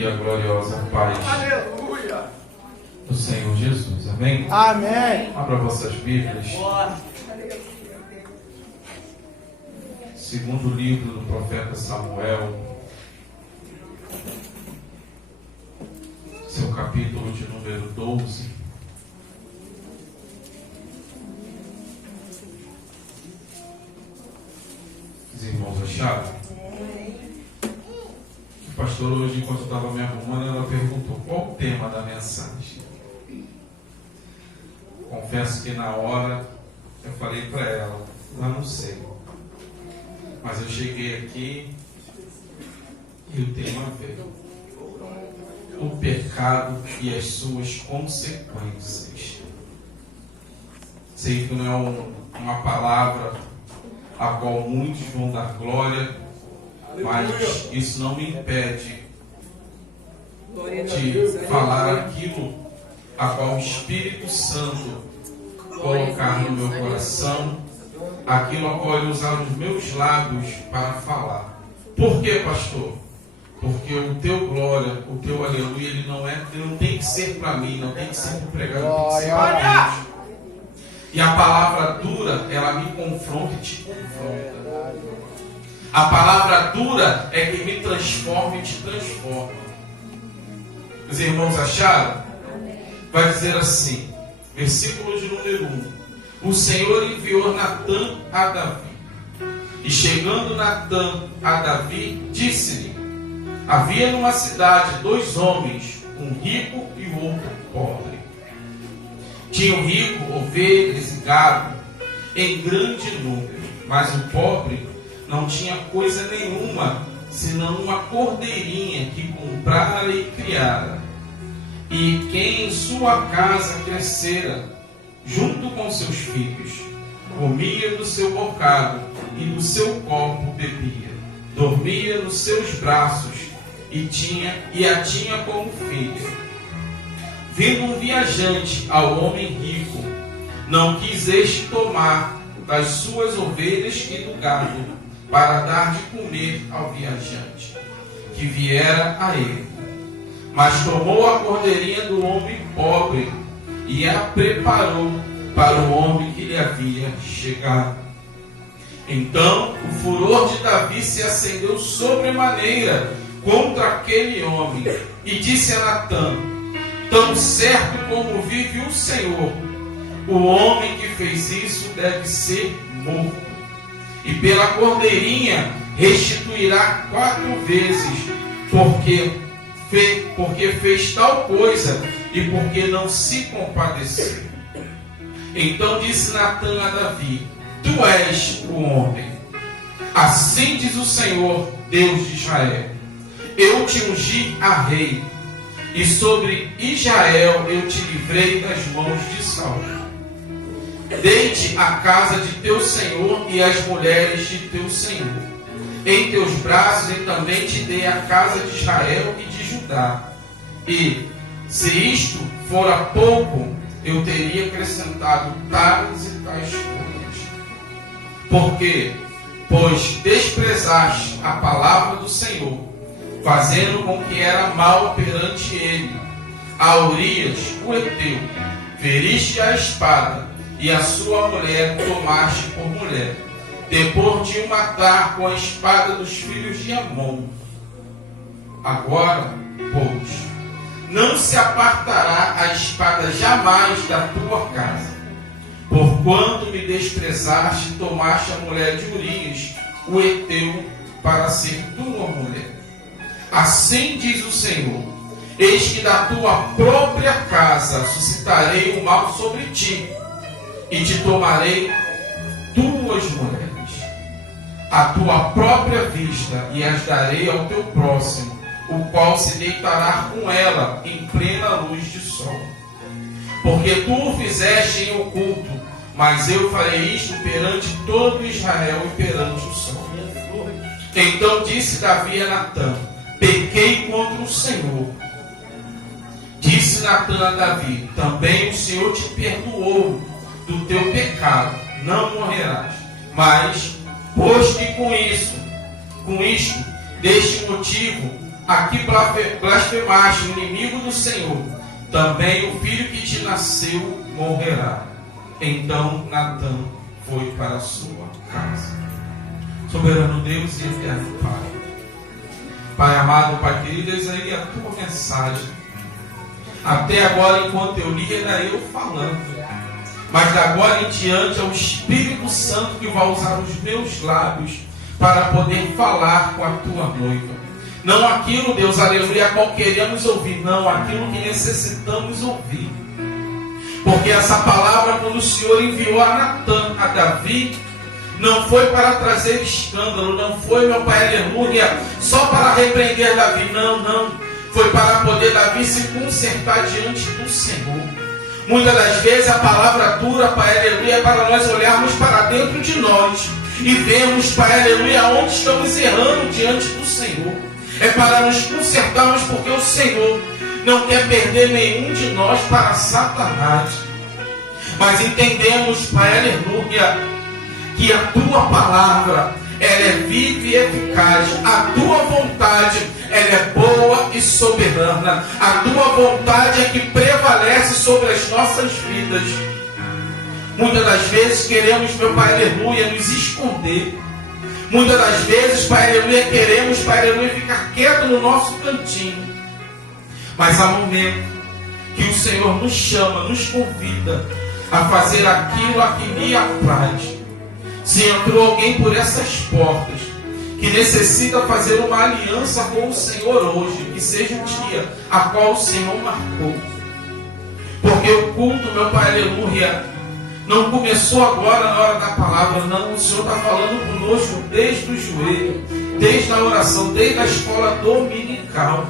e a gloriosa paz do Senhor Jesus. Amém? Amém. Abra vossas Bíblias. Segundo livro do profeta Samuel, seu capítulo de número 12. Os irmãos acharam? O pastor hoje, enquanto eu estava me arrumando, ela perguntou qual o tema da mensagem. Confesso que na hora eu falei para ela, eu não sei. Mas eu cheguei aqui e o tema veio: o pecado e as suas consequências. Sei que não é uma palavra a qual muitos vão dar glória, mas isso não me impede de falar aquilo a qual o Espírito Santo colocar no meu coração, aquilo a qual eu usar os meus lábios para falar. Por quê, pastor? Porque o teu glória, o teu aleluia, ele não tem que ser para mim, não tem que ser para o pregador, tem que ser para Deus. E a palavra dura, ela me confronta e te confronta. A palavra dura é que me transforma e te transforma. Os irmãos acharam? Vai dizer assim, versículo de número 1. O Senhor enviou Natã a Davi. E chegando Natã a Davi, disse-lhe: havia numa cidade 2 homens, um rico e o outro pobre. Tinha o rico ovelhas e gado em grande número, mas o pobre não tinha coisa nenhuma, senão uma cordeirinha que comprara e criara, e quem em sua casa crescera, junto com seus filhos, comia do seu bocado e do seu copo bebia, dormia nos seus braços e a tinha como filha. Vindo um viajante ao homem rico, não quis este tomar das suas ovelhas e do gado, para dar de comer ao viajante, que viera a ele. Mas tomou a cordeirinha do homem pobre e a preparou para o homem que lhe havia chegado. Então o furor de Davi se acendeu sobremaneira contra aquele homem, e disse a Natã: tão certo como vive o Senhor, o homem que fez isso deve ser morto. E pela cordeirinha restituirá 4 vezes, porque fez tal coisa e porque não se compadeceu. Então disse Natã a Davi: tu és o homem. Assim diz o Senhor, Deus de Israel: eu te ungi a rei, e sobre Israel eu te livrei das mãos de Saul. Dei-te a casa de teu senhor e as mulheres de teu senhor. Em teus braços e também te dei a casa de Israel e de Judá. E, se isto fora pouco, eu teria acrescentado tais e tais coisas. Porque, pois desprezaste a palavra do Senhor, fazendo com que era mal perante ele, a Urias, o Heteu, feriste a espada, e a sua mulher tomaste por mulher, depois de o matar com a espada dos filhos de Amon. Agora, pois, não se apartará a espada jamais da tua casa, porquanto me desprezaste e tomaste a mulher de Urias, o Heteu, para ser tua mulher. Assim diz o Senhor: eis que da tua própria casa suscitarei o mal sobre ti, e te tomarei tuas mulheres, à tua própria vista, e as darei ao teu próximo, o qual se deitará com ela em plena luz de sol. Porque tu o fizeste em oculto, mas eu farei isto perante todo Israel e perante o sol. Então disse Davi a Natã: pequei contra o Senhor. Disse Natã a Davi: também o Senhor te perdoou do teu pecado, não morrerás. Mas, pois que com isto, deste motivo, a que blasfemaste, o inimigo do Senhor, também o filho que te nasceu morrerá. Então Natã foi para a sua casa. Soberano Deus e eterno Pai, Pai amado, Pai querido, eis aí a tua mensagem. Até agora, enquanto eu li, era eu falando. Mas da agora em diante é o Espírito Santo que vai usar os meus lábios para poder falar com a tua noiva. Não aquilo, Deus, aleluia, a qual queremos ouvir, não, aquilo que necessitamos ouvir. Porque essa palavra, quando o Senhor enviou a Natã, a Davi, não foi para trazer escândalo, não foi, meu Pai, aleluia, só para repreender Davi, não. Foi para poder Davi se consertar diante do Senhor. Muitas das vezes a palavra dura, Pai, aleluia, é para nós olharmos para dentro de nós e vermos, Pai, aleluia, onde estamos errando diante do Senhor. É para nos consertarmos, porque o Senhor não quer perder nenhum de nós para Satanás. Mas entendemos, Pai, aleluia, que a tua palavra, ela é viva e eficaz. A tua vontade, ela é boa e soberana. A tua vontade é que prevalece sobre as nossas vidas. Muitas das vezes queremos, meu Pai, aleluia, nos esconder. Muitas das vezes, Pai, aleluia, queremos, Pai, aleluia, ficar quieto no nosso cantinho. Mas há momento que o Senhor nos chama, nos convida a fazer aquilo a que lhe apraz. Se entrou alguém por essas portas que necessita fazer uma aliança com o Senhor hoje, que seja o dia a qual o Senhor marcou. Porque o culto, meu Pai, aleluia, não começou agora na hora da palavra, não. O Senhor está falando conosco desde o joelho, desde a oração, desde a escola dominical.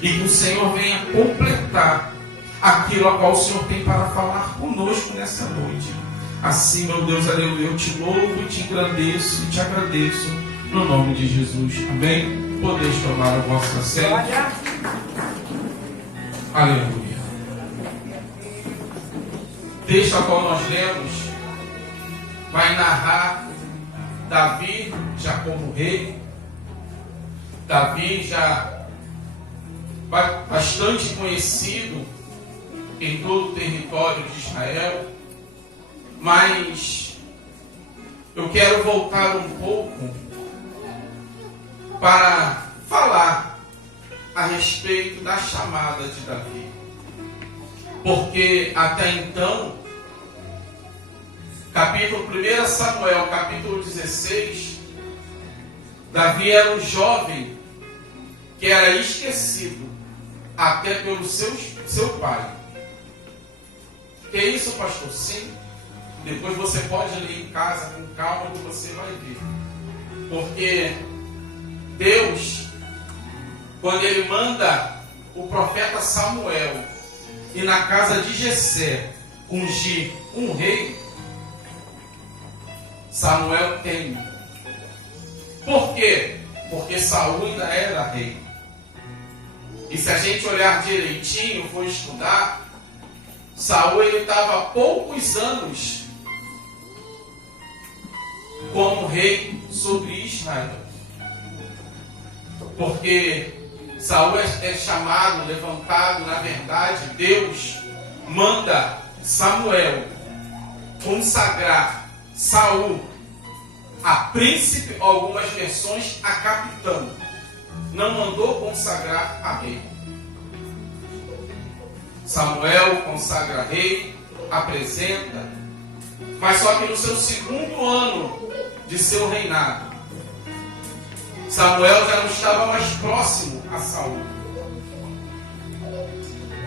E que o Senhor venha completar aquilo a qual o Senhor tem para falar conosco nessa noite. Assim, meu Deus, aleluia, eu te louvo, te engrandeço e te agradeço no nome de Jesus. Amém? Podeis tomar o vosso assento. Aleluia. Texto a qual nós lemos vai narrar Davi já como rei. Davi já bastante conhecido em todo o território de Israel. Mas eu quero voltar um pouco para falar a respeito da chamada de Davi. Porque até então, capítulo 1 Samuel, capítulo 16, Davi era um jovem que era esquecido até pelo seu pai. Que isso, pastor? Sim. Depois você pode ler em casa com calma que você vai ver. Porque Deus, quando Ele manda o profeta Samuel ir na casa de Jessé ungir um rei, Samuel teme. Por quê? Porque Saul ainda era rei. E se a gente olhar direitinho, for estudar, Saul ele estava há poucos anos como rei sobre Israel. Porque Saul é chamado, levantado, na verdade, Deus manda Samuel consagrar Saul a príncipe, algumas versões a capitão. Não mandou consagrar a rei. Samuel consagra rei, apresenta, mas só que no seu segundo ano de seu reinado, Samuel já não estava mais próximo a Saul.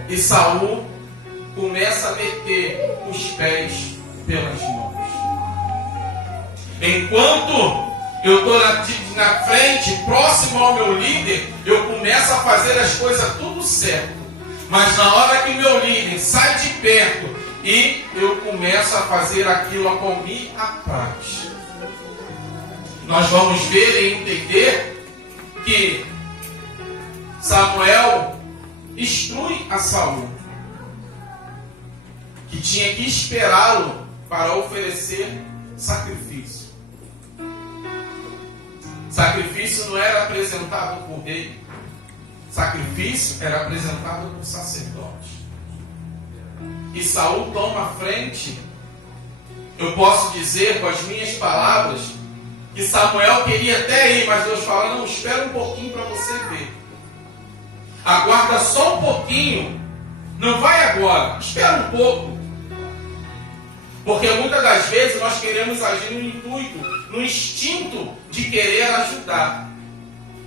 E Saul começa a meter os pés pelas mãos. Enquanto eu estou na frente, próximo ao meu líder, eu começo a fazer as coisas tudo certo. Mas na hora que o meu líder sai de perto e eu começo a fazer aquilo a qual me apraz, nós vamos ver e entender que Samuel instrui a Saul que tinha que esperá-lo para oferecer sacrifício. Sacrifício não era apresentado por rei. Sacrifício era apresentado por sacerdote. E Saul toma a frente. Eu posso dizer com as minhas palavras que Samuel queria até ir, mas Deus fala: não, espera um pouquinho para você ver. Aguarda só um pouquinho. Não vai agora, espera um pouco. Porque muitas das vezes nós queremos agir no intuito, no instinto de querer ajudar.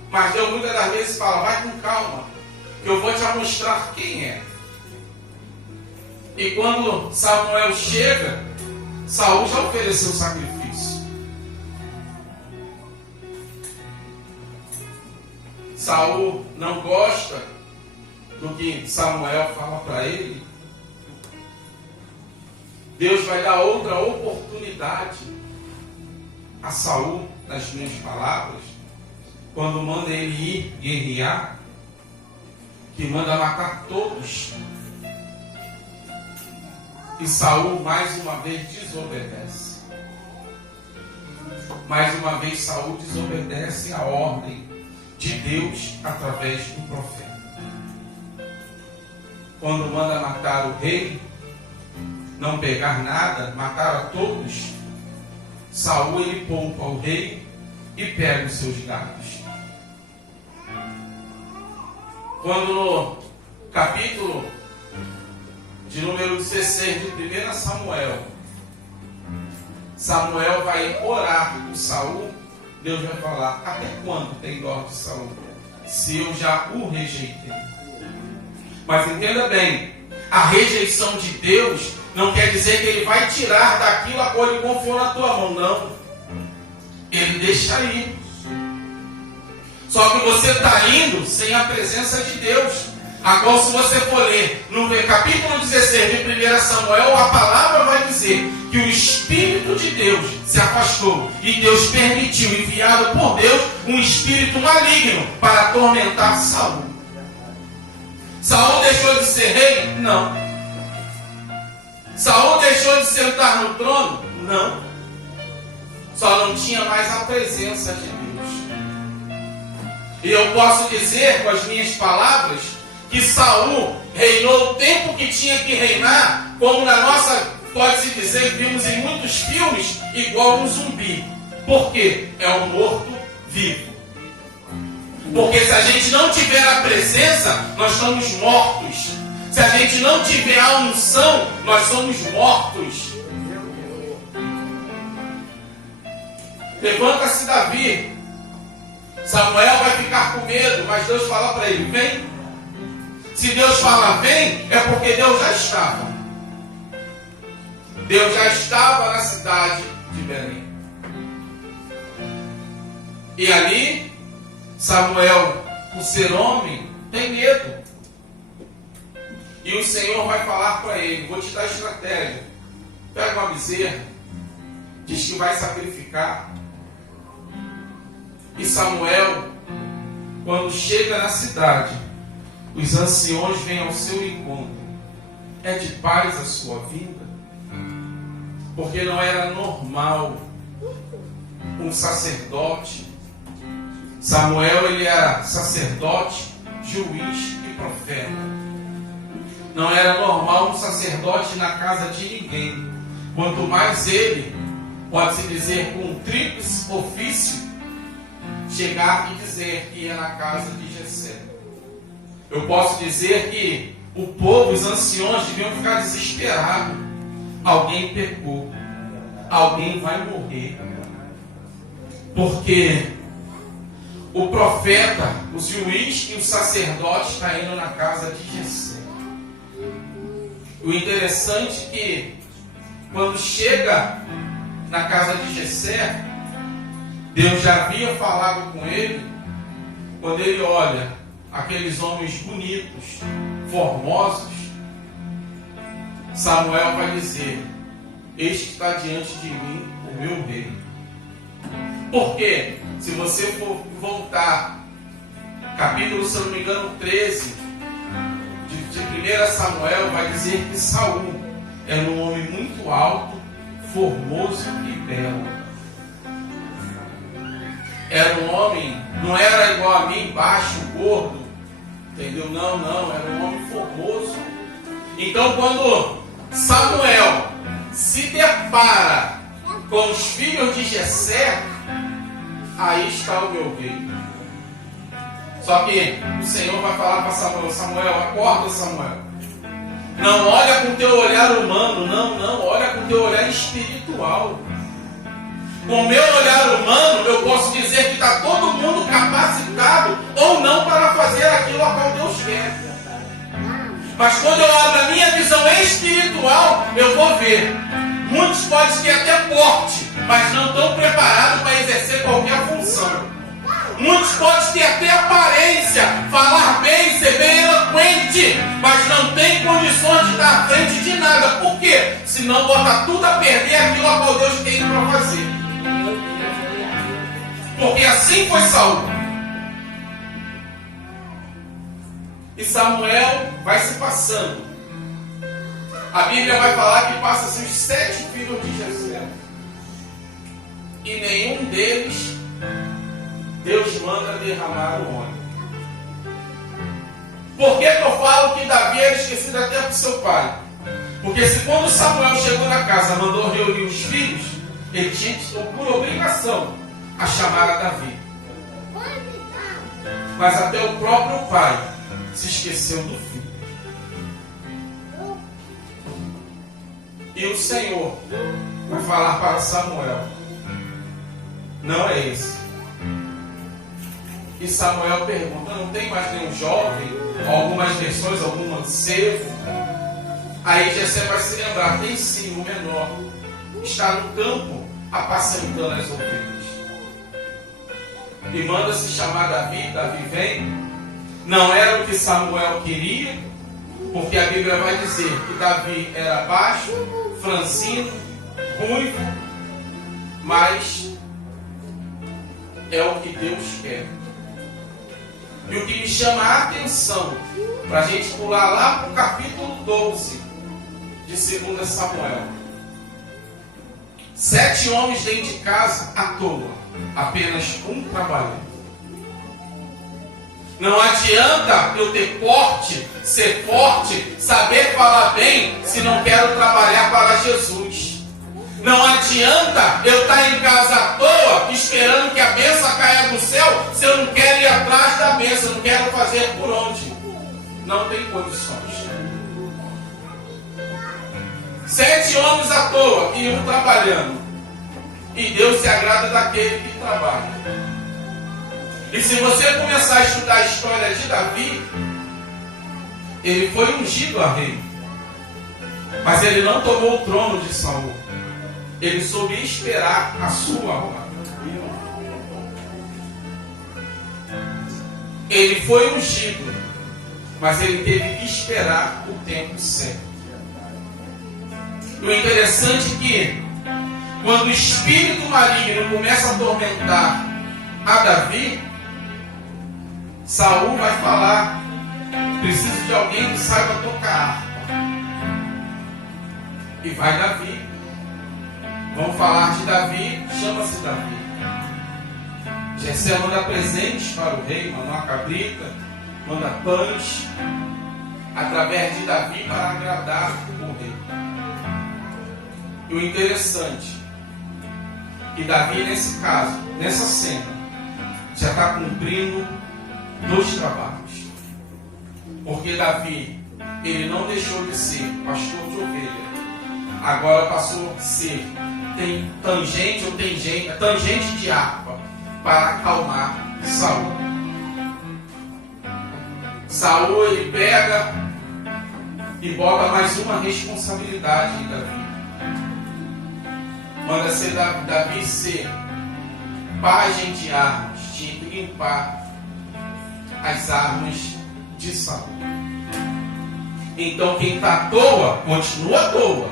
Mas Deus muitas das vezes fala: vai com calma, que eu vou te mostrar quem é. E quando Samuel chega, Saul já ofereceu sacrifício. Saul não gosta do que Samuel fala para ele. Deus vai dar outra oportunidade a Saul, nas minhas palavras, quando manda ele ir guerrear, que manda matar todos. E Saul mais uma vez desobedece. Mais uma vez Saul desobedece a ordem de Deus através do profeta. Quando manda matar o rei, não pegar nada, matar a todos, Saul ele poupa o rei e pega os seus gados. Quando no capítulo de número 16 de 1 Samuel, Samuel vai orar por Saul, Deus vai falar: até quando tem dó de Saul, se eu já o rejeitei? Mas entenda bem, a rejeição de Deus não quer dizer que Ele vai tirar daquilo a qual Ele confiou na tua mão, não. Ele deixa ir. Só que você está indo sem a presença de Deus. Agora, se você for ler no capítulo 16 de 1 Samuel, a palavra vai dizer que o Espírito de Deus se afastou e Deus permitiu, enviado por Deus, um espírito maligno para atormentar Saul. Saul deixou de ser rei? Não. Saul deixou de sentar no trono? Não. Só não tinha mais a presença de Deus. E eu posso dizer com as minhas palavras que Saul reinou o tempo que tinha que reinar, como na nossa, pode-se dizer, vimos em muitos filmes, igual um zumbi. Por quê? É um morto-vivo. Porque se a gente não tiver a presença, nós estamos mortos. Se a gente não tiver a unção, nós somos mortos. Levanta-se Davi. Samuel vai ficar com medo, mas Deus fala para ele: vem. Se Deus fala vem, é porque Deus já estava. Deus já estava na cidade de Belém. E ali, Samuel, por ser homem, tem medo. E o Senhor vai falar para ele: vou te dar estratégia. Pega uma bezerra, diz que vai sacrificar. E Samuel, quando chega na cidade, os anciões vêm ao seu encontro. É de paz a sua vinda? Porque não era normal um sacerdote. Samuel, ele era sacerdote, juiz e profeta. Não era normal um sacerdote na casa de ninguém. Quanto mais ele, pode-se dizer, com um tríplice ofício, chegar e dizer que ia na casa de Jessé. Eu posso dizer que o povo, os anciões, deviam ficar desesperados. Alguém pecou. Alguém vai morrer. Porque o profeta, o juiz e o sacerdote estão indo na casa de Jessé. O interessante é que quando chega na casa de Jessé, Deus já havia falado com ele. Quando ele olha aqueles homens bonitos, formosos, Samuel vai dizer: este que está diante de mim, o meu rei. Porque se você for voltar, capítulo, se eu não me engano, 13 de 1 Samuel, vai dizer que Saul era um homem muito alto, formoso e belo. era um homem, não era igual a mim, baixo, gordo, entendeu? Não, era um homem formoso. Então quando Samuel se depara com os filhos de Jessé, aí está o meu rei. Só que o Senhor vai falar para Samuel: Samuel, acorda, Samuel. Não olha com teu olhar humano, não, olha com teu olhar espiritual. Com o meu olhar humano, eu posso dizer que está todo mundo capacitado ou não para fazer aquilo a qual Deus quer. Mas quando eu abro a minha visão espiritual, eu vou ver. Muitos podem ter até porte, mas não estão preparados para exercer qualquer função. Muitos podem ter até aparência, falar bem, ser bem eloquente, mas não tem condições de estar à frente de nada. Por quê? Senão bota tudo a perder aquilo a qual Deus tem para fazer. Porque assim foi Saul. E Samuel vai se passando. A Bíblia vai falar que passa-se os 7 filhos de Jessé. E nenhum deles Deus manda derramar o óleo. Por que eu falo que Davi era esquecido até por seu pai? Porque se quando Samuel chegou na casa, mandou reunir os filhos, ele tinha por obrigação a chamar a Davi. Mas até o próprio pai se esqueceu do filho. E o Senhor vai falar para Samuel: não é esse. E Samuel pergunta: não tem mais nenhum jovem? Algumas versões, algum mancebo? Aí Jessé vai se lembrar: tem sim, o menor. Está no campo apacentando as ovelhas. E manda-se chamar Davi. Davi vem. Não era o que Samuel queria, porque a Bíblia vai dizer que Davi era baixo, franzino, ruivo, mas é o que Deus quer. E o que me chama a atenção, para a gente pular lá para o capítulo 12 de 2 Samuel: 7 homens dentro de casa à toa, apenas um trabalhando. Não adianta eu ter porte, ser forte, saber falar bem, se não quero trabalhar para Jesus. Não adianta eu estar em casa à toa, esperando que a bênção caia do céu, se eu não quero ir atrás da bênção, não quero fazer por onde. Não tem condições. 7 homens à toa e um trabalhando. E Deus se agrada daquele que trabalha. E se você começar a estudar a história de Davi, ele foi ungido a rei. Mas ele não tomou o trono de Saul. Ele soube esperar a sua hora. Ele foi ungido, mas ele teve que esperar o tempo certo. E o interessante é que, quando o espírito maligno começa a atormentar a Davi, Saul vai falar: preciso de alguém que saiba tocar harpa. E vai Davi. Vamos falar de Davi, chama-se Davi. Jessé manda presentes para o rei, manda uma cabrita, manda pães, através de Davi, para agradar o rei. E o interessante, que Davi, nesse caso, nessa cena, já está cumprindo 2 trabalhos. Porque Davi, ele não deixou de ser pastor de ovelha, agora passou a ser tangente de harpa, para acalmar Saul. Saul, ele pega e bota mais uma responsabilidade em Davi. Manda ser Davi ser pajem de armas, de limpar as armas de Saul. Então quem está à toa, continua à toa.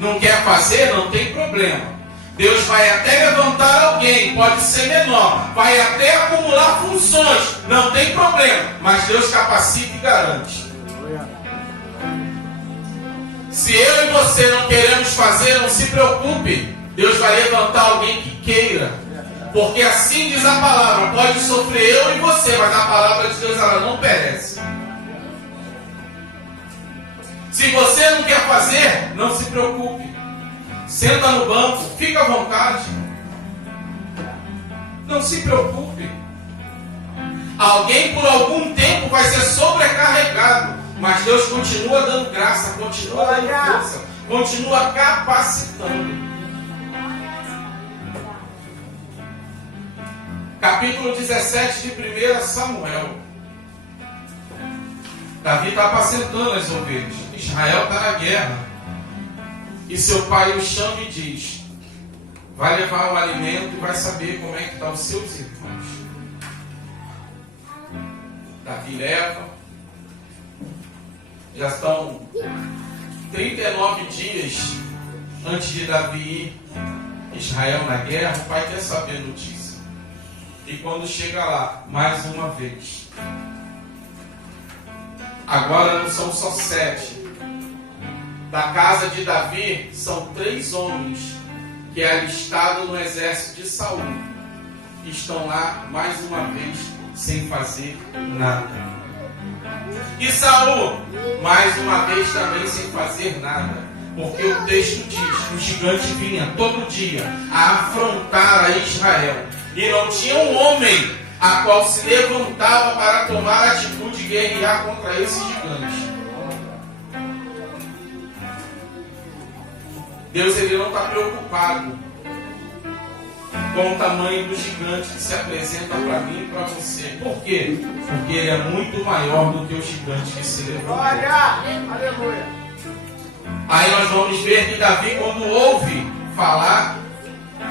Não quer fazer, não tem problema. Deus vai até levantar alguém, pode ser menor, vai até acumular funções, não tem problema, mas Deus capacita e garante. Se eu e você não queremos fazer, não se preocupe, Deus vai levantar alguém que queira. Porque assim diz a palavra, pode sofrer eu e você, mas a palavra de Deus ela não perece. Se você não quer fazer, não se preocupe. Senta no banco, fica à vontade. Não se preocupe. Alguém por algum tempo vai ser sobrecarregado, mas Deus continua dando graça, continua dando força, continua capacitando. Capítulo 17 de 1 Samuel. Davi está apacentando as ovelhas. Israel está na guerra. E seu pai o chama e diz: vai levar o alimento e vai saber como é que estão os seus irmãos. Davi leva. Já estão 39 dias antes de Davi ir Israel na guerra. O pai quer saber a notícia. E quando chega lá, mais uma vez. Agora não são só 7. Da casa de Davi são 3 homens que é alistado no exército de Saul. Estão lá mais uma vez sem fazer nada. E Saul, mais uma vez também sem fazer nada. Porque o texto diz que o gigante vinha todo dia a afrontar a Israel. E não tinha um homem a qual se levantava para tomar a atitude de guerrear contra esse gigante. Deus ele não está preocupado com o tamanho do gigante que se apresenta para mim e para você. Por quê? Porque ele é muito maior do que o gigante que se levantou. Aleluia! Aí nós vamos ver que Davi, quando ouve falar,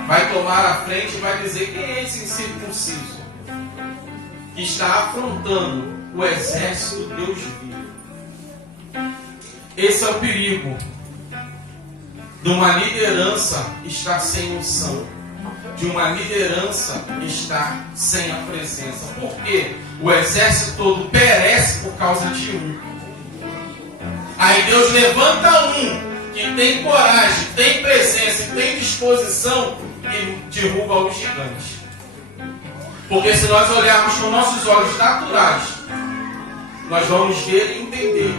vai tomar a frente e vai dizer: quem é esse incircunciso que está afrontando o exército de Deus vivo? Esse é o perigo de uma liderança estar sem unção, de uma liderança estar sem a presença. Porque o exército todo perece por causa de um. Aí Deus levanta um que tem coragem, tem presença e tem disposição e derruba o gigante. Porque se nós olharmos com nossos olhos naturais, nós vamos ver e entender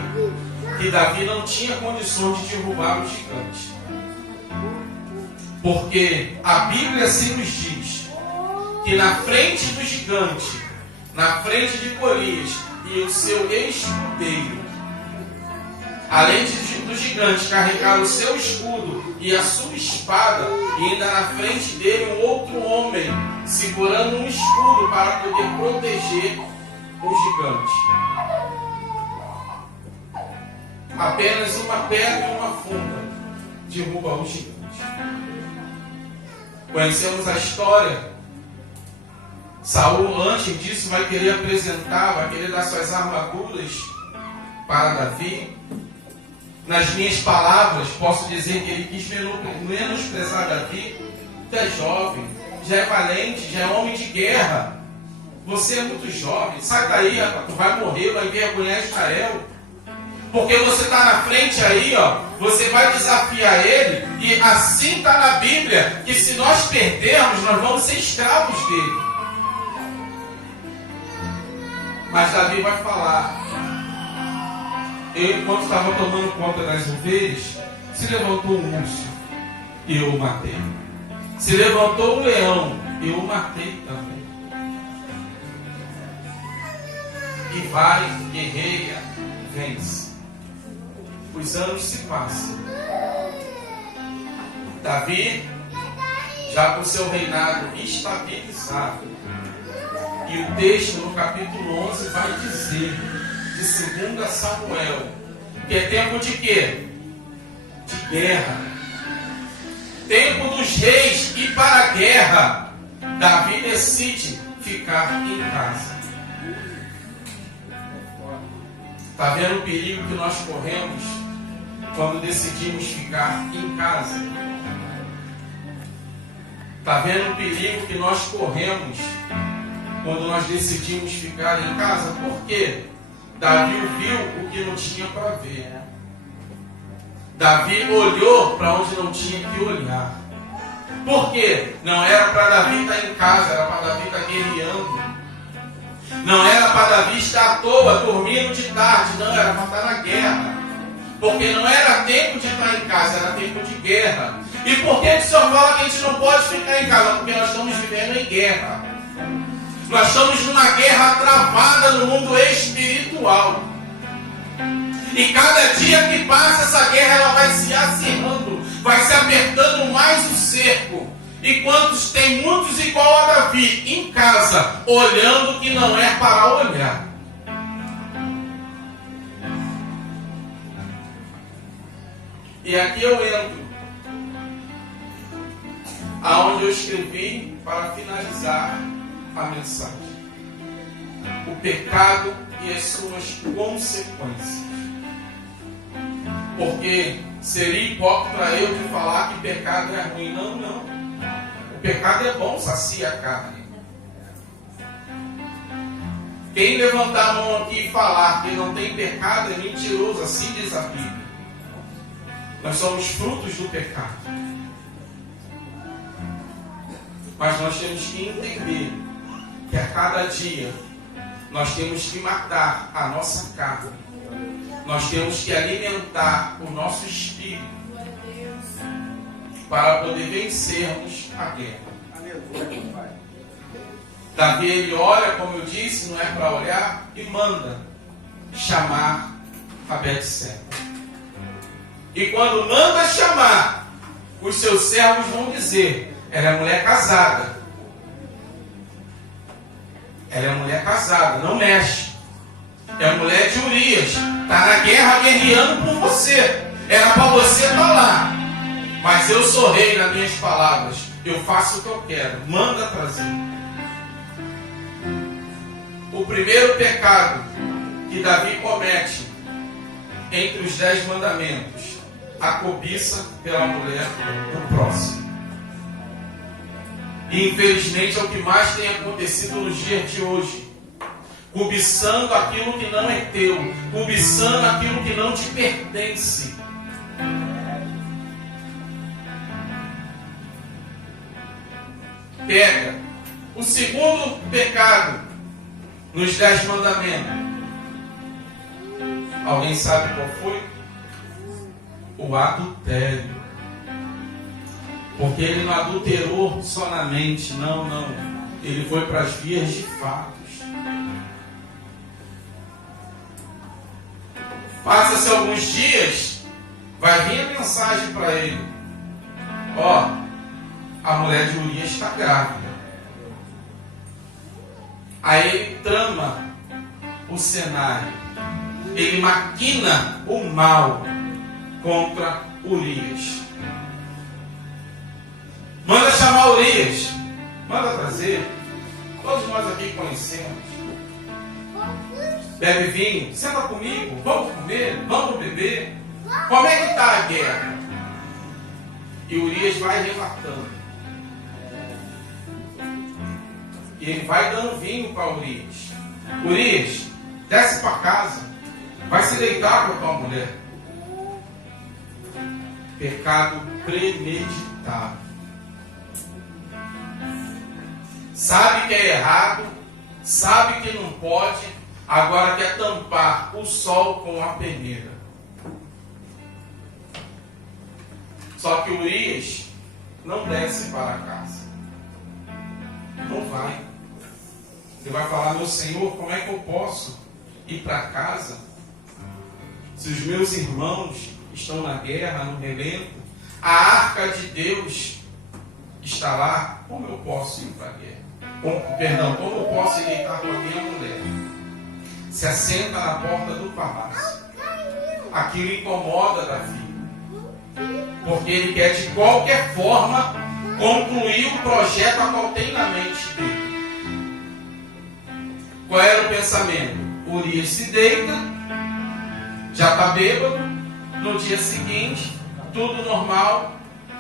que Davi não tinha condições de derrubar o gigante. Porque a Bíblia assim nos diz que na frente do gigante, na frente de Golias e o seu escudeiro, além do gigante carregar o seu escudo e a sua espada, e ainda na frente dele um outro homem segurando um escudo para poder proteger o gigante. Apenas uma pedra e uma funda derruba o gigante. Conhecemos a história. Saul, antes disso, vai querer dar suas armaduras para Davi. Nas minhas palavras, posso dizer que ele quis menosprezar Davi. Tu é jovem, já é valente, já é homem de guerra. Você é muito jovem, sai daí, tu vai morrer, vai envergonhar Israel. Porque você está na frente aí, ó, você vai desafiar ele, e assim está na Bíblia, que se nós perdermos, nós vamos ser escravos dele. Mas Davi vai falar: eu, enquanto estava tomando conta das ovelhas, se levantou um urso, e eu o matei. Se levantou um leão, eu o matei também. E vai, guerreia, vence. Os anos se passam. Davi, já com seu reinado estabilizado. E o texto no capítulo 11 vai dizer, de 2 Samuel, que é tempo de quê? De guerra. Tempo dos reis ir para a guerra. Davi decide ficar em casa. Está vendo o perigo que nós corremos quando decidimos ficar em casa? Está vendo o perigo que nós corremos quando nós decidimos ficar em casa? Por quê? Davi viu o que não tinha para ver. Davi olhou para onde não tinha que olhar. Por quê? Não era para Davi estar em casa, era para Davi estar guerreando. Não era para Davi estar à toa, dormindo de tarde, não, era para estar na guerra. Porque não era tempo de estar em casa, era tempo de guerra. E por que o Senhor fala que a gente não pode ficar em casa? Porque nós estamos vivendo em guerra. Nós estamos numa guerra travada no mundo espiritual. E cada dia que passa, essa guerra ela vai se acirrando, vai se apertando mais o cerco. E quantos tem muitos igual a Davi em casa, olhando que não é para olhar. E aqui eu entro, aonde eu escrevi para finalizar a mensagem. O pecado e as suas consequências. Porque seria hipócrita eu de falar que pecado é ruim. Não, não. O pecado é bom, sacia a carne. Quem levantar a mão aqui e falar que não tem pecado é mentiroso, assim diz a Bíblia. Nós somos frutos do pecado. Mas nós temos que entender que a cada dia nós temos que matar a nossa carne. Nós temos que alimentar o nosso espírito para poder vencermos a guerra. Davi, ele olha, como eu disse, não é para olhar, e manda chamar a Betseba. E quando manda chamar, os seus servos vão dizer: ela é mulher casada. Ela é mulher casada, não mexe. É a mulher de Urias. Está na guerra guerreando por você. Era para você estar lá. Mas eu sou rei nas minhas palavras. Eu faço o que eu quero. Manda trazer. O primeiro pecado que Davi comete entre os 10 mandamentos: a cobiça pela mulher do próximo. E infelizmente é o que mais tem acontecido nos dias de hoje. Cobiçando aquilo que não é teu, cobiçando aquilo que não te pertence. Pega o segundo pecado nos 10 mandamentos. Alguém sabe qual foi? O adultério. Porque ele não adulterou só na mente, não. Ele foi para as vias de fatos. Passa-se alguns dias, vai vir a mensagem para ele: ó, a mulher de Urias está grávida. Aí ele trama o cenário, ele maquina o mal contra Urias. Manda chamar Urias, manda trazer. Todos nós aqui conhecemos. Bebe vinho, senta comigo, vamos comer, vamos beber. Como é que está a guerra? E Urias vai relatando. E ele vai dando vinho para Urias. Urias, desce para casa, vai se deitar com a tua mulher. Pecado premeditado. Sabe que é errado, sabe que não pode, agora quer tampar o sol com a peneira. Só que Urias não desce para casa. Não vai. Ele vai falar: meu Senhor, como é que eu posso ir para casa se os meus irmãos estão na guerra, no relento? A arca de Deus está lá. Como eu posso ir para a guerra? Como eu posso ir deitar com a minha mulher? Se assenta na porta do palácio. Aquilo incomoda Davi, porque ele quer de qualquer forma concluir o projeto a qual tem na mente dele. Qual era o pensamento? Urias se deita, já está bêbado, no dia seguinte, tudo normal.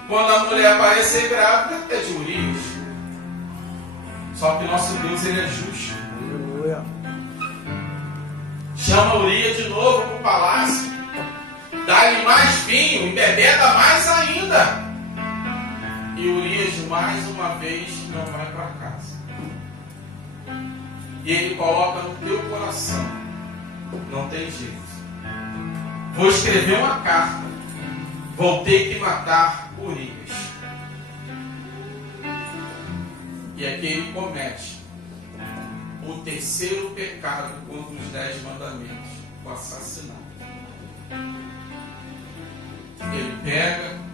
Quando a mulher aparecer grávida, é de Urias. Só que nosso Deus, ele é justo. Chama Urias de novo para o palácio, dá-lhe mais vinho, embebeda mais ainda. E que Urias mais uma vez não vai para casa. E ele coloca no teu coração: não tem jeito, vou escrever uma carta, vou ter que matar Urias. E aqui ele comete o terceiro pecado contra os 10 mandamentos, o assassinato. Ele pega.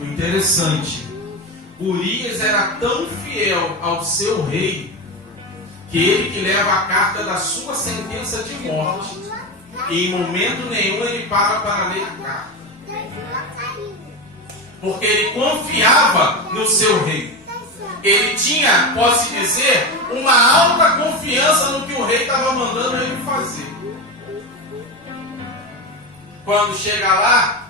O interessante, Urias era tão fiel ao seu rei, que ele que leva a carta da sua sentença de morte, e em momento nenhum ele para ler a carta, porque ele confiava no seu rei. Ele tinha, posso dizer, uma alta confiança no que o rei estava mandando ele fazer. Quando chega lá,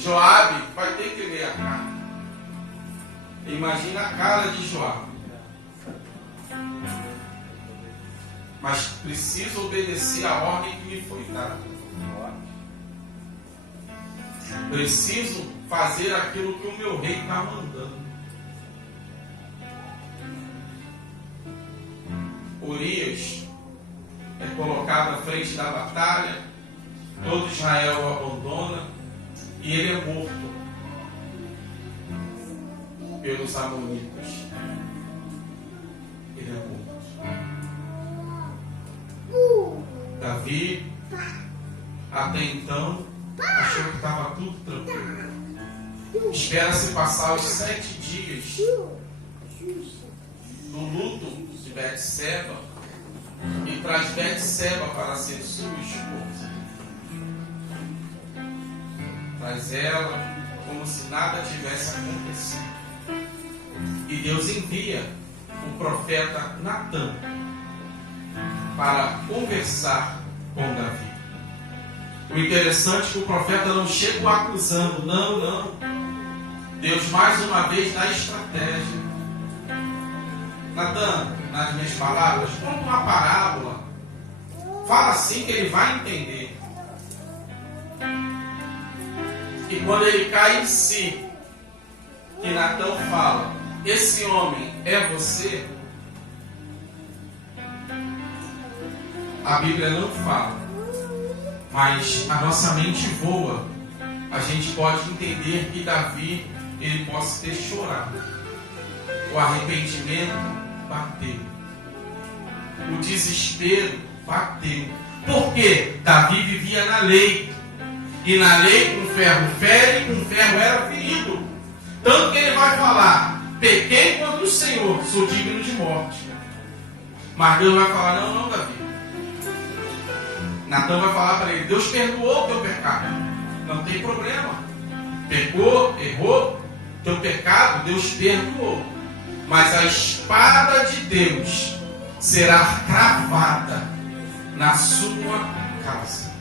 Joabe vai ter que ler a carta. Imagina a cara de Joabe. Mas preciso obedecer a ordem que me foi dada. Preciso fazer aquilo que o meu rei está mandando. Urias é colocado à frente da batalha, todo Israel o abandona e ele é morto pelos amonitas. Ele é morto. Davi, até então, achou que estava tudo tranquilo. Espera-se passar os 7 dias do luto de Betseba e traz Betseba para ser sua esposa. Traz ela como se nada tivesse acontecido. E Deus envia o profeta Natã para conversar com Davi. O interessante é que o profeta não chega o acusando, não. Deus mais uma vez dá estratégia. Natã, nas minhas palavras, conta uma parábola. Fala assim que ele vai entender. E quando ele cai em si, que Natã fala: esse homem é você? A Bíblia não fala, mas a nossa mente voa. A gente pode entender que Davi, ele possa ter chorado. O arrependimento bateu. O desespero bateu. Por quê? Davi vivia na lei. E na lei, com ferro fere, com ferro era ferido. Tanto que ele vai falar: pequei contra o Senhor, sou digno de morte. Mas Deus vai falar: não, Davi. Natã vai falar para ele: Deus perdoou o teu pecado. Não tem problema. Pecou, errou, teu pecado Deus perdoou. Mas a espada de Deus será cravada na sua casa.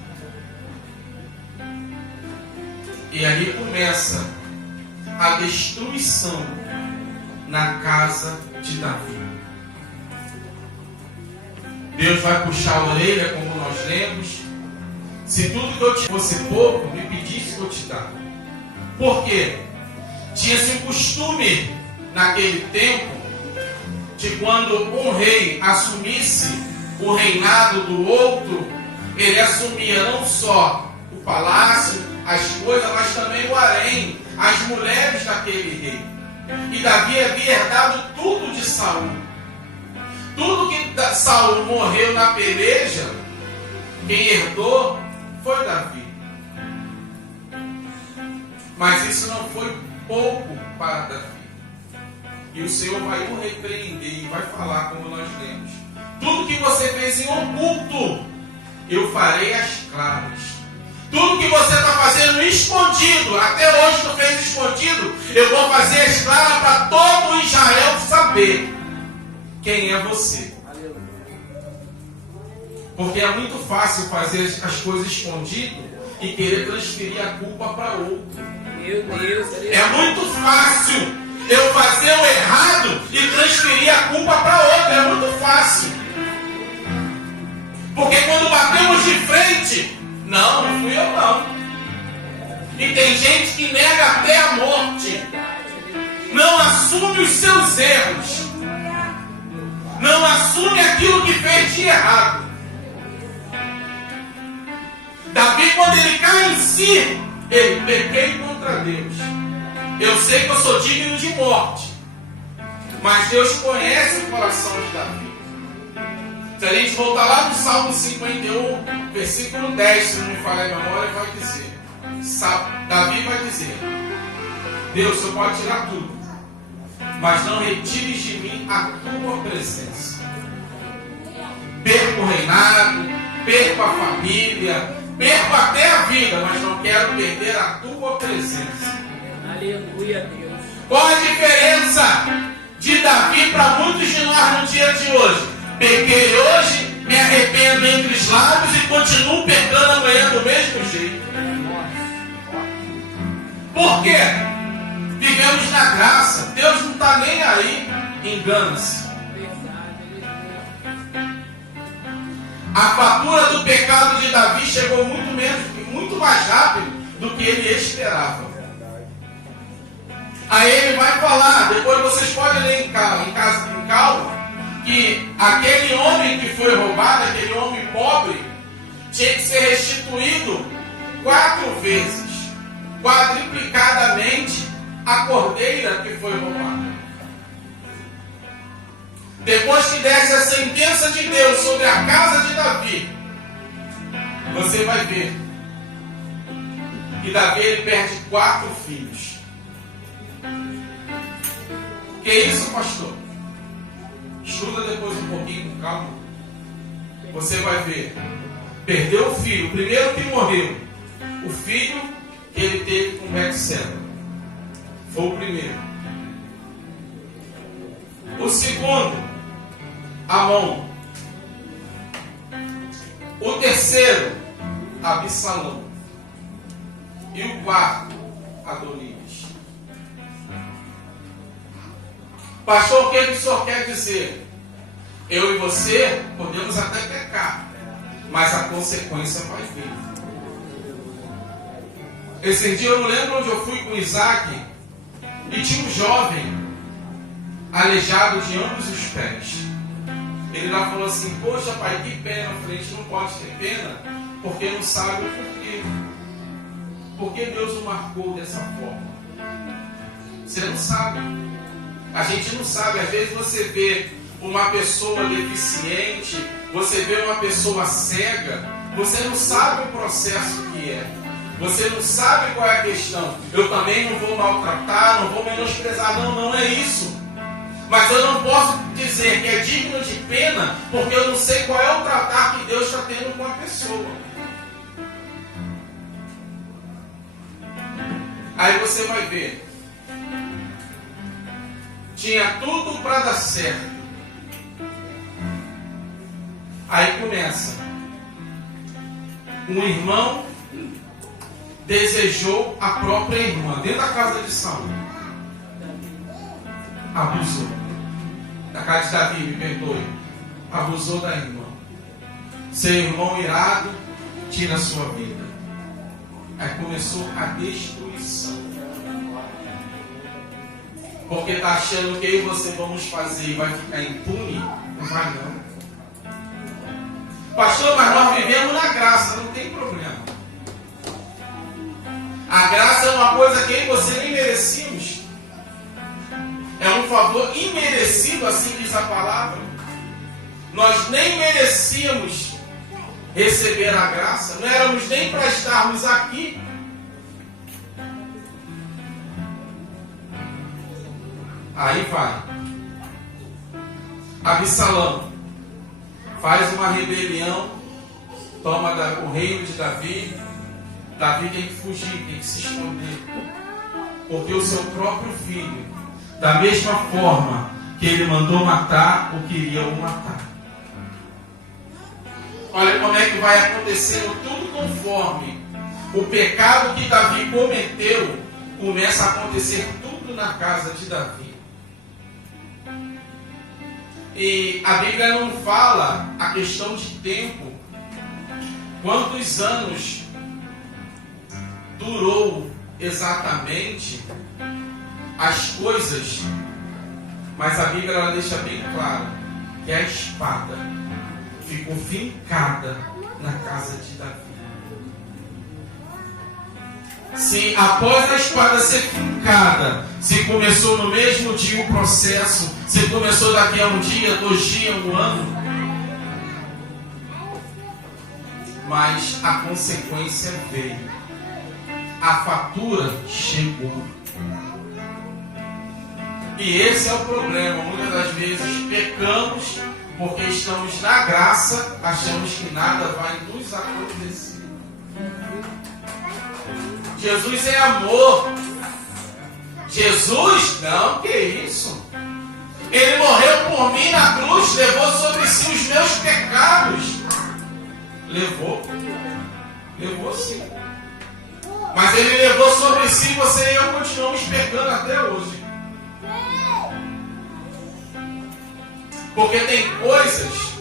E ali começa a destruição na casa de Davi. Deus vai puxar a orelha, como nós lemos: se tudo que eu te fosse pouco, me pedisse que eu te dava. Por quê? Tinha-se um costume naquele tempo de quando um rei assumisse o reinado do outro, ele assumia não só o palácio, as coisas, mas também o harém, as mulheres daquele rei. E Davi havia herdado tudo de Saul. Tudo que Saul morreu na peleja, quem herdou foi Davi. Mas isso não foi pouco para Davi. E o Senhor vai o repreender e vai falar, como nós lemos: tudo que você fez em oculto, eu farei às claras. Tudo que você está fazendo escondido, até hoje tu fez escondido, eu vou fazer às claras para todo Israel saber quem é você. Porque é muito fácil fazer as coisas escondido e querer transferir a culpa para outro. Meu Deus. É muito fácil eu fazer o errado e transferir a culpa para outro. É muito fácil. Porque quando batemos de frente, não fui eu não. E tem gente que nega até a morte. não assume os seus erros, não assume aquilo que fez de errado. Davi, quando ele cai em si, ele: pequei contra Deus. Eu sei que eu sou digno de morte, mas Deus conhece o coração de Davi. Se a gente voltar lá no Salmo 51, versículo 10, se não me falhar a memória, vai dizer, Davi vai dizer: Deus, você pode tirar tudo, mas não retires de mim a tua presença. Perco o reinado, perco a família, perco até a vida, mas não quero perder a tua presença. Aleluia, Deus. Qual a diferença de Davi para muitos de nós no dia de hoje? Pequei hoje, me arrependo entre os lábios e continuo pecando amanhã do mesmo jeito. Por quê? Vivemos na graça. Deus não está nem aí. Engana-se. A fatura do pecado de Davi chegou muito mais rápido do que ele esperava. Aí ele vai falar, depois vocês podem ler em calma, que aquele homem que foi roubado, aquele homem pobre, tinha que ser restituído 4 vezes, quadriplicadamente, a cordeira que foi roubada. Depois que desce a sentença de Deus sobre a casa de Davi, você vai ver que Davi ele perde 4 filhos. Que isso, pastor? Estuda depois um pouquinho com calma. Você vai ver. Perdeu o filho, o primeiro que morreu, o filho que ele teve com Betseba. Foi o primeiro. O segundo, Amon. O terceiro, Absalão. E o quarto, Adonias. Pastor, o que o senhor quer dizer? Eu e você podemos até pecar, mas a consequência vai vir. Esse dia eu não lembro onde eu fui com Isaac, e tinha um jovem aleijado de ambos os pés. Ele lá falou assim: poxa pai, que pena. Eu falei: a gente não pode ter pena porque não sabe o porquê. Por que Deus o marcou dessa forma? Você não sabe. A gente não sabe. Às vezes você vê uma pessoa deficiente, você vê uma pessoa cega, você não sabe o processo que é. Você não sabe qual é a questão. Eu também não vou maltratar, não vou menosprezar. Não é isso. Mas eu não posso dizer que é digno de pena, porque eu não sei qual é o tratar que Deus está tendo com a pessoa. Aí você vai ver. Tinha tudo para dar certo. Aí começa. Um irmão desejou a própria irmã dentro da casa de Saul. Abusou. Da casa de Davi, me perdoe. Abusou da irmã. Seu irmão irado tira a sua vida. Aí começou a destruição. Porque está achando que eu e você vamos fazer e vai ficar impune? Não vai não. Pastor, mas nós vivemos na graça, não tem problema. A graça é uma coisa que eu e você nem merecíamos. É um favor imerecido, assim diz a palavra. Nós nem merecíamos receber a graça, não éramos nem para estarmos aqui. Aí vai. Absalão faz uma rebelião, toma o reino de Davi. Davi tem que fugir, tem que se esconder, porque o seu próprio filho, da mesma forma que ele mandou matar, o queria o matar. Olha como é que vai acontecendo tudo conforme o pecado que Davi cometeu, começa a acontecer tudo na casa de Davi. E a Bíblia não fala a questão de tempo, quantos anos durou exatamente as coisas, mas a Bíblia ela deixa bem claro que a espada ficou fincada na casa de Davi. Se após a espada ser fincada, se começou no mesmo dia o processo, se começou daqui a um dia, 2 dias, 1 ano, mas a consequência veio. A fatura chegou. E esse é o problema. Muitas das vezes pecamos porque estamos na graça, achamos que nada vai nos acontecer. Jesus é amor. Jesus, não, que isso? Ele morreu por mim na cruz, levou sobre si os meus pecados. Levou sim. Mas ele levou sobre si, você e eu continuamos pecando até hoje. Porque tem coisas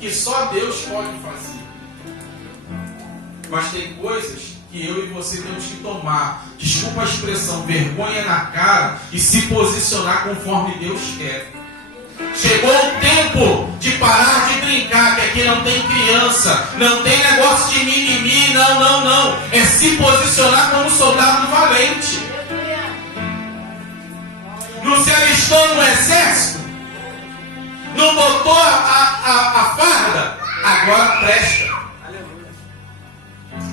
que só Deus pode fazer. Mas tem coisas que eu e você temos que tomar, desculpa a expressão, vergonha na cara e se posicionar conforme Deus quer. Chegou o tempo de parar de brincar, que aqui não tem criança, não tem negócio de mimimi, não. É se posicionar como soldado valente. Não se alistou no exército, não botou a farda, agora presta.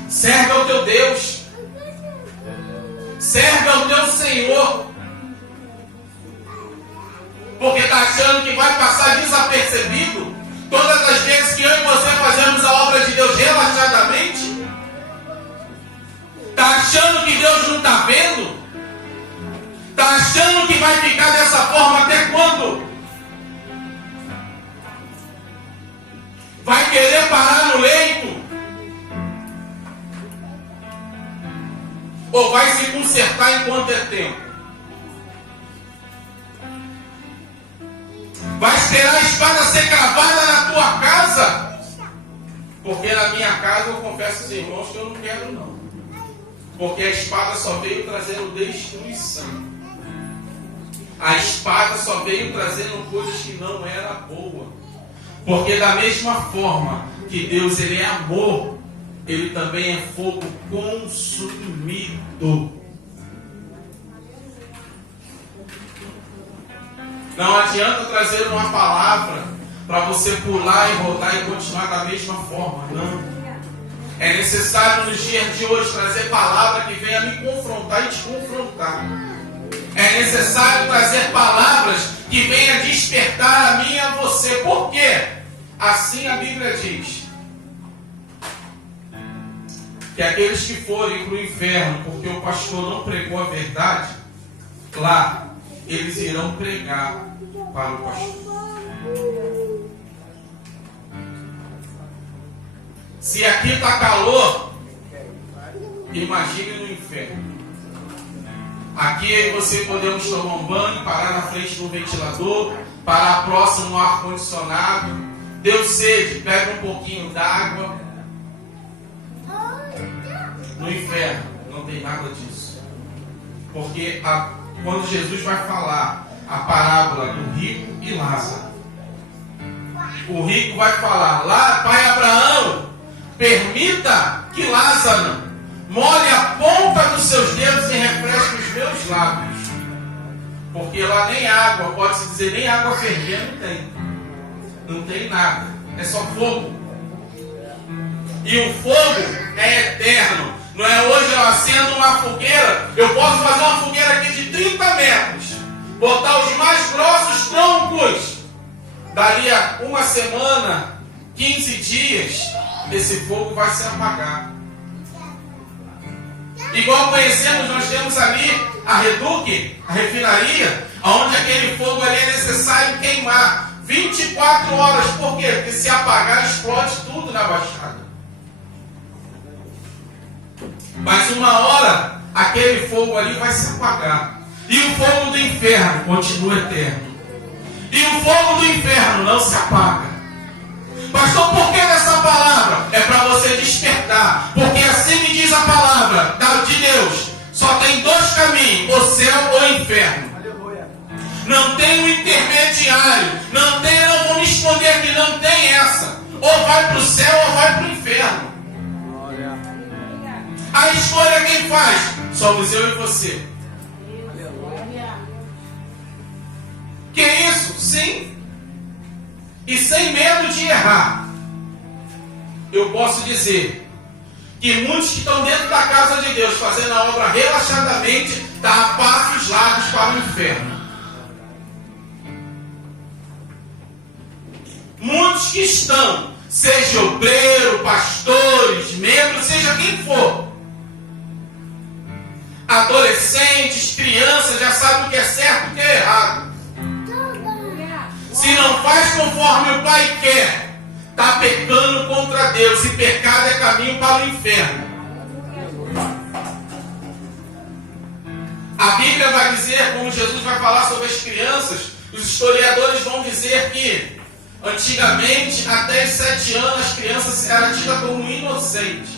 Serve ao teu Deus, serve ao teu Senhor, porque está achando que vai passar desapercebido todas as vezes que eu e você fazemos a obra de Deus relaxadamente? Está achando que Deus não está vendo? Está achando que vai ficar dessa forma até quando? Vai querer parar no leito? Ou vai se consertar enquanto é tempo? Vai esperar a espada ser cravada na tua casa? Porque na minha casa eu confesso aos irmãos que eu não quero não. Porque a espada só veio trazendo destruição. A espada só veio trazendo coisas que não eram boas. Porque da mesma forma que Deus ele é amor, ele também é fogo consumido. Não adianta trazer uma palavra para você pular e rodar e continuar da mesma forma. Não. É necessário nos dias de hoje trazer palavra que venha me confrontar e te confrontar. É necessário trazer palavras que venham despertar a mim e a você. Por quê? Assim a Bíblia diz que aqueles que forem para o inferno porque o pastor não pregou a verdade, lá eles irão pregar para o pastor. Se aqui está calor, imagine no inferno. Aqui eu e você podemos tomar um banho, parar na frente do ventilador, parar próximo no ar-condicionado. Deu sede, pega um pouquinho d'água. No inferno não tem nada disso. Porque quando Jesus vai falar a parábola do rico e Lázaro, o rico vai falar: lá, pai Abraão, permita que Lázaro molhe a ponta dos seus dedos e refresque os meus lábios. Porque lá nem água, pode-se dizer, nem água fervendo não tem. Não tem nada, é só fogo. E o fogo é eterno. Não é hoje eu acendo uma fogueira, eu posso fazer uma fogueira aqui de 30 metros, botar os mais grossos troncos, daria 1 semana, 15 dias, esse fogo vai se apagar. Igual conhecemos, nós temos ali a Reduc, a refinaria, onde aquele fogo ali é necessário queimar 24 horas. Por quê? Porque se apagar, explode tudo na Baixada. Mas uma hora, aquele fogo ali vai se apagar. E o fogo do inferno continua eterno. E o fogo do inferno não se apaga. Pastor, por que dessa palavra? É para você despertar. Porque assim me diz a palavra de Deus. Só tem 2 caminhos, o céu ou o inferno. diário. Não tem, eu não vou me esconder aqui, não tem essa. Ou vai para o céu ou vai para o inferno. A escolha quem faz? Somos eu e você. Que isso? Sim. E sem medo de errar, eu posso dizer que muitos que estão dentro da casa de Deus fazendo a obra relaxadamente, dá a passos largos para o inferno. Muitos que estão, seja obreiro, pastores, membros, seja quem for, adolescentes, crianças, já sabem o que é certo e o que é errado. Se não faz conforme o Pai quer, está pecando contra Deus, e pecado é caminho para o inferno. A Bíblia vai dizer, como Jesus vai falar sobre as crianças, os historiadores vão dizer que antigamente, até os 7 anos, as crianças eram tidas como inocentes.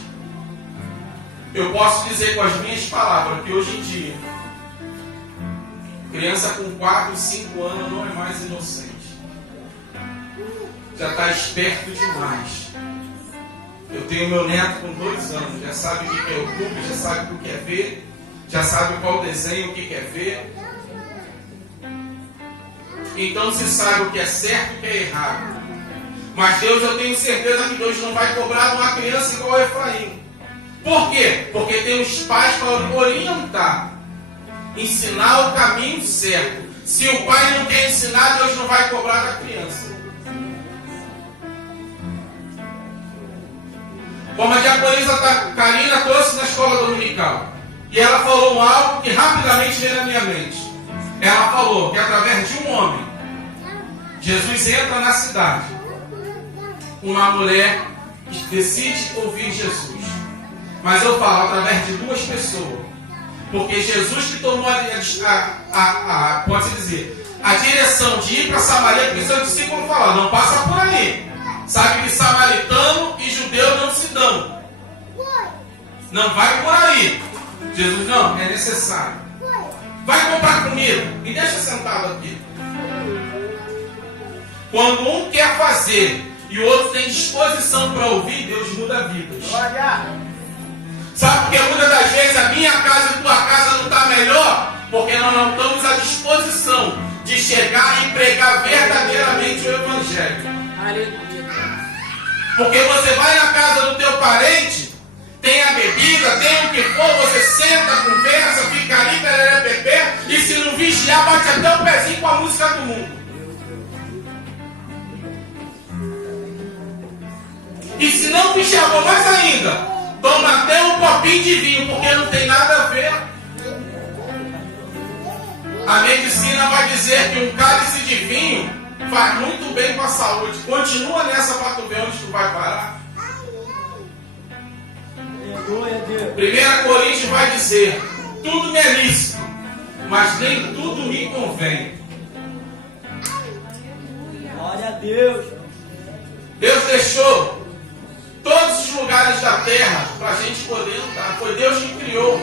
Eu posso dizer com as minhas palavras que hoje em dia, criança com 4, 5 anos não é mais inocente. Já está esperto demais. Eu tenho meu neto com 2 anos, já sabe o que é YouTube, já sabe o que quer ver, já sabe qual desenho que quer ver. Então se sabe o que é certo e o que é errado. Mas Deus, eu tenho certeza que Deus não vai cobrar de uma criança igual a Efraim. Por quê? Porque tem os pais para orientar, ensinar o caminho certo. Se o pai não quer ensinar, Deus não vai cobrar da criança. Como a diaconisa Karina trouxe na escola dominical. E ela falou algo que rapidamente veio na minha mente. Ela falou que através de um homem, Jesus entra na cidade. Uma mulher decide ouvir Jesus. Mas eu falo através de 2 pessoas. Porque Jesus que tomou pode-se dizer, a direção de ir para Samaria, porque seu discípulo fala, não passa por ali. Sabe que samaritano e judeu não se dão. Não vai por aí. Jesus, não, é necessário. Vai comprar comida. Me deixa sentado aqui. Quando um quer fazer e o outro tem disposição para ouvir, Deus muda vidas. Sabe por que muitas das vezes a minha casa e a tua casa não está melhor? Porque nós não estamos à disposição de chegar e pregar verdadeiramente o Evangelho. Aleluia. Porque você vai na casa do teu parente, tem a bebida, tem o que for, você senta, conversa, fica ali, pereré, e se não vigiar, bate até o pezinho com a música do mundo. E se não vigiar, mais ainda, toma até um copinho de vinho, porque não tem nada a ver. A medicina vai dizer que um cálice de vinho faz muito bem com a saúde. Continua nessa para tu ver onde tu vai parar. 1 Coríntios vai dizer, tudo me é lícito, mas nem tudo me convém. Glória a Deus. Deus deixou todos os lugares da terra para a gente poder andar. Foi Deus que criou.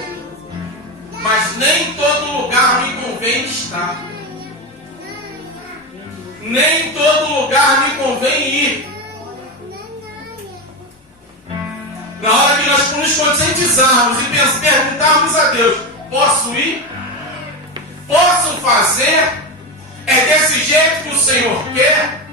Mas nem todo lugar me convém estar. Nem todo lugar me convém ir. Na hora que nós nos conscientizarmos e perguntarmos a Deus, posso ir? Posso fazer? É desse jeito que o Senhor quer?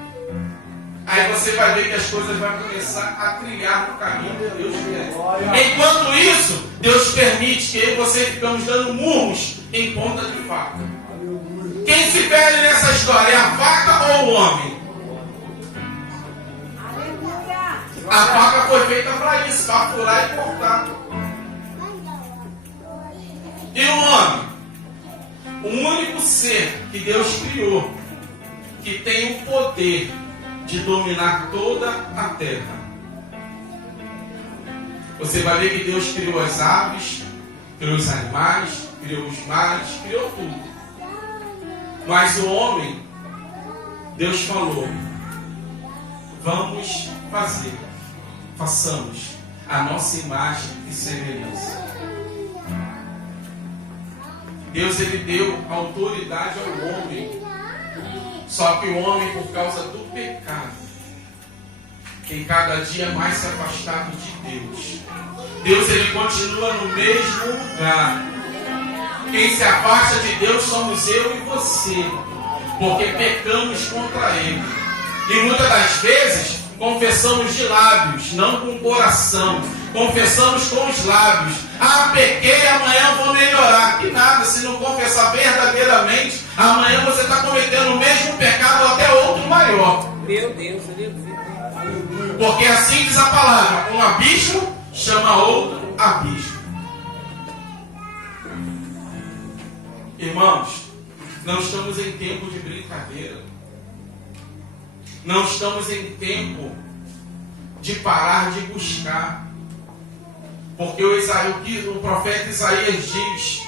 Aí você vai ver que as coisas vão começar a trilhar no caminho que Deus quer. Enquanto isso, Deus permite que eu e você ficamos dando murros em ponta de faca. Quem se perde nessa história é a faca ou o homem? A faca foi feita para isso, para furar e cortar. E o homem? O único ser que Deus criou, que tem o poder de dominar toda a terra. Você vai ver que Deus criou as aves, criou os animais, criou os mares, criou tudo. Mas o homem, Deus falou, vamos fazer, façamos a nossa imagem e semelhança. Deus, ele deu autoridade ao homem Só que o homem, por causa do pecado, tem cada dia mais se afastado de Deus. Deus, ele continua no mesmo lugar. Quem se afasta de Deus somos eu e você, porque pecamos contra Ele. E muitas das vezes confessamos de lábios, não com o coração. Confessamos com os lábios. Ah, pequei, amanhã vou melhorar. Que nada, se não confessar verdadeiramente, amanhã você está cometendo o mesmo pecado ou até outro maior. Meu Deus, aleluia. Porque assim diz a palavra: um abismo chama outro abismo. Irmãos, não estamos em tempo de brincadeira. Não estamos em tempo de parar de buscar. Porque o profeta Isaías diz,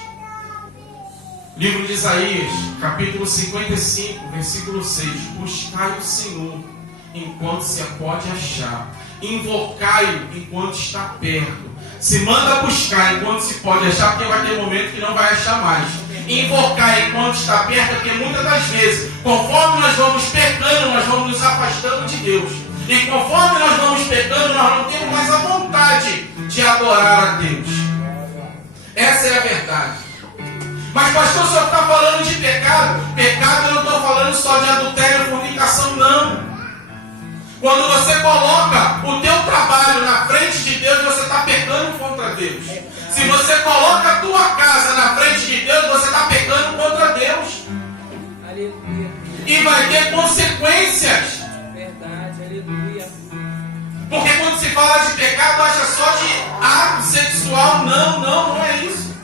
livro de Isaías, capítulo 55, versículo 6: buscai o Senhor enquanto se pode achar, invocai-o enquanto está perto. Se manda buscar enquanto se pode achar, porque vai ter momento que não vai achar mais. Invocar enquanto está perto, porque muitas das vezes, conforme nós vamos pecando, nós vamos nos afastando de Deus. E conforme nós vamos pecando, nós não temos mais a vontade de adorar a Deus. Essa é a verdade. Mas pastor, o senhor está falando de pecado? Pecado eu não estou falando só de adultério e fornicação, não. Quando você coloca o teu trabalho na frente de Deus, você está pecando contra Deus. Se você coloca a tua casa na frente de Deus, você está pecando contra Deus. Aleluia. E vai ter consequências. Verdade, aleluia. Porque quando se fala de pecado, acha só de ato sexual. Não é isso.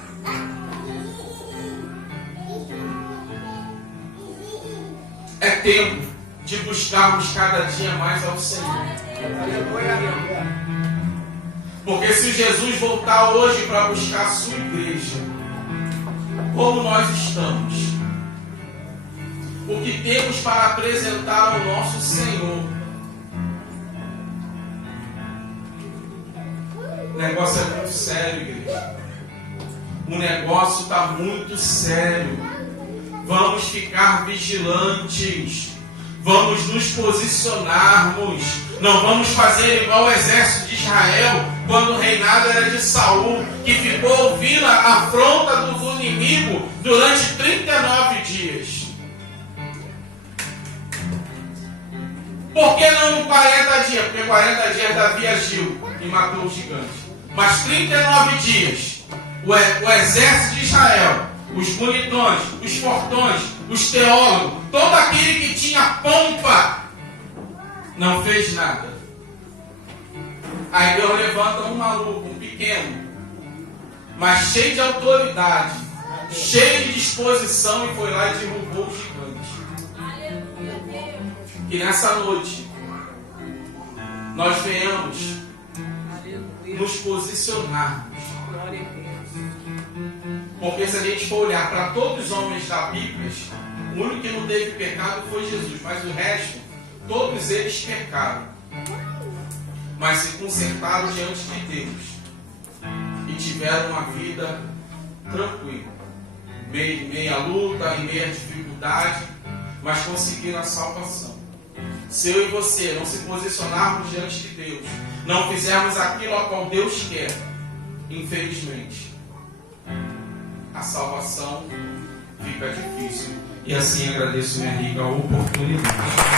É tempo de buscarmos cada dia mais ao Senhor. Porque se Jesus voltar hoje para buscar a sua igreja, como nós estamos? O que temos para apresentar ao nosso Senhor? O negócio é muito sério, igreja. O negócio está muito sério. Vamos ficar vigilantes. Vamos nos posicionarmos. Não vamos fazer igual o exército de Israel, quando o reinado era de Saul, que ficou ouvindo a afronta do inimigo durante 39 dias. Por que não 40 dias? Porque 40 dias Davi agiu e matou o gigante. Mas 39 dias, o exército de Israel, os bonitões, os fortões, os teólogos, todo aquele que tinha pompa, não fez nada. Aí Deus levanta um maluco, um pequeno, mas cheio de autoridade, cheio de disposição, e foi lá e derrubou o gigante. Que nessa noite nós venhamos nos posicionarmos. Porque se a gente for olhar para todos os homens da Bíblia, o único que não teve pecado foi Jesus, mas o resto, todos eles pecaram, mas se consertaram diante de Deus e tiveram uma vida tranquila, meia luta, em meia dificuldade, mas conseguiram a salvação. Se eu e você não se posicionarmos diante de Deus, não fizermos aquilo a qual Deus quer, infelizmente, a salvação fica difícil. E assim agradeço, minha amiga, a oportunidade.